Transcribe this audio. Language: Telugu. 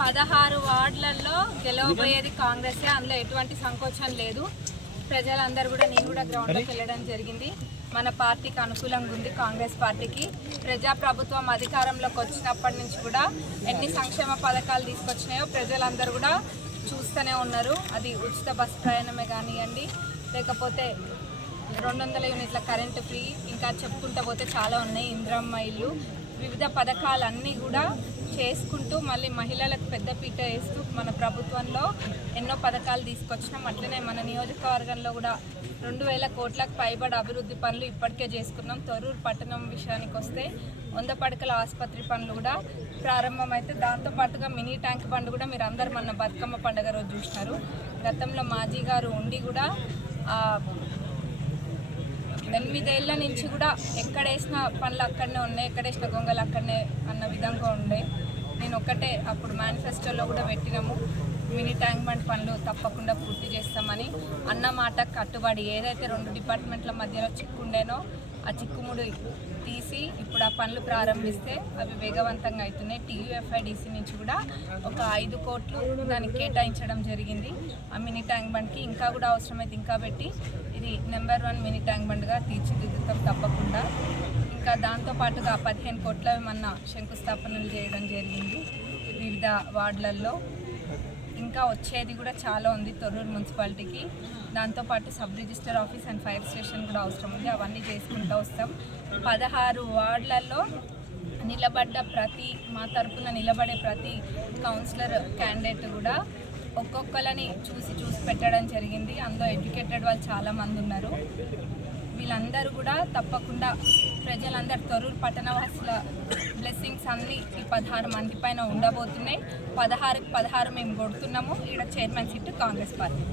16 వార్డులలో గెలవబోయేది కాంగ్రెసే, అందులో ఎటువంటి సంకోచం లేదు. ప్రజలందరూ కూడా, నేను కూడా గ్రౌండ్లోకి వెళ్ళడం జరిగింది. మన పార్టీకి అనుకూలంగా ఉంది. కాంగ్రెస్ పార్టీకి ప్రజాప్రభుత్వం అధికారంలోకి వచ్చినప్పటి నుంచి కూడా ఎన్ని సంక్షేమ పథకాలు తీసుకొచ్చినాయో ప్రజలందరూ కూడా చూస్తూనే ఉన్నారు. అది ఉచిత బస్ ప్రయాణమే కానివ్వండి, లేకపోతే 200 యూనిట్ల కరెంటు ఫ్రీ, ఇంకా చెప్పుకుంటూ పోతే చాలా ఉన్నాయి. ఇంద్రమ్మ ఇల్లు, వివిధ పథకాలన్నీ కూడా చేసుకుంటూ మళ్ళీ మహిళలకు పెద్దపీట వేస్తూ మన ప్రభుత్వంలో ఎన్నో పథకాలు తీసుకొచ్చినాం. అట్లనే మన నియోజకవర్గంలో కూడా 2000 కోట్లకు పైబడి అభివృద్ధి పనులు ఇప్పటికే చేసుకున్నాం. తొర్రూరు పట్టణం విషయానికి వస్తే 100 పడకల ఆసుపత్రి పనులు కూడా ప్రారంభమైతే, దాంతోపాటుగా మినీ ట్యాంక్ బండ్ కూడా మీరు అందరు మన బతుకమ్మ పండుగ రోజు చూసినారు. గతంలో మాజీ గారు ఉండి కూడా 8 ఏళ్ల నుంచి కూడా ఎక్కడేసిన పనులు అక్కడనే ఉన్నాయి, ఎక్కడేసిన గొంగలు అక్కడనే అన్న విధంగా ఉండే. నేను ఒక్కటే అప్పుడు మేనిఫెస్టోలో కూడా పెట్టినాము, మినీ ట్యాంక్ బండ్ పనులు తప్పకుండా పూర్తి చేస్తామని. అన్న మాట కట్టుబడి ఏదైతే 2 డిపార్ట్మెంట్ల మధ్యలో చిక్కుండేనో ఆ చిక్కుముడి తీసి ఇప్పుడు ఆ పనులు ప్రారంభిస్తే అవి వేగవంతంగా అవుతున్నాయి. TUFIDC నుంచి కూడా ఒక 5 కోట్లు దానికి కేటాయించడం జరిగింది. ఆ మినీ ట్యాంక్ బండ్కి ఇంకా కూడా అవసరమైతే ఇంకా పెట్టి ఇది నెంబర్ 1 మినీ ట్యాంక్ బండ్గా తీర్చిదిద్దుతాం తప్పకుండా. ఇంకా దాంతోపాటుగా 15 కోట్ల మన శంకుస్థాపనలు చేయడం జరిగింది వివిధ వార్డులలో. ఇంకా వచ్చేది కూడా చాలా ఉంది తొర్రూరు మున్సిపాలిటీకి. దాంతోపాటు sub register office and fire station కూడా అవసరం ఉంది. అవన్నీ చేసుకుంటూ వస్తాం. 16 వార్డులలో నిలబడ్డ మా తరపున నిలబడే ప్రతి కౌన్సిలర్ క్యాండిడేట్ కూడా ఒక్కొక్కరిని చూసి పెట్టడం జరిగింది. అందులో ఎడ్యుకేటెడ్ వాళ్ళు చాలామంది ఉన్నారు. వీళ్ళందరూ కూడా తప్పకుండా ప్రజలందరూ తొర్రూరు పట్టణవాసుల బ్లెస్సింగ్స్ అన్నీ ఈ 16 మంది పైన ఉండబోతున్నాయి. 16కి 16 మేము కొడుతున్నాము. ఈడ చైర్మన్ సీటు కాంగ్రెస్ పార్టీ.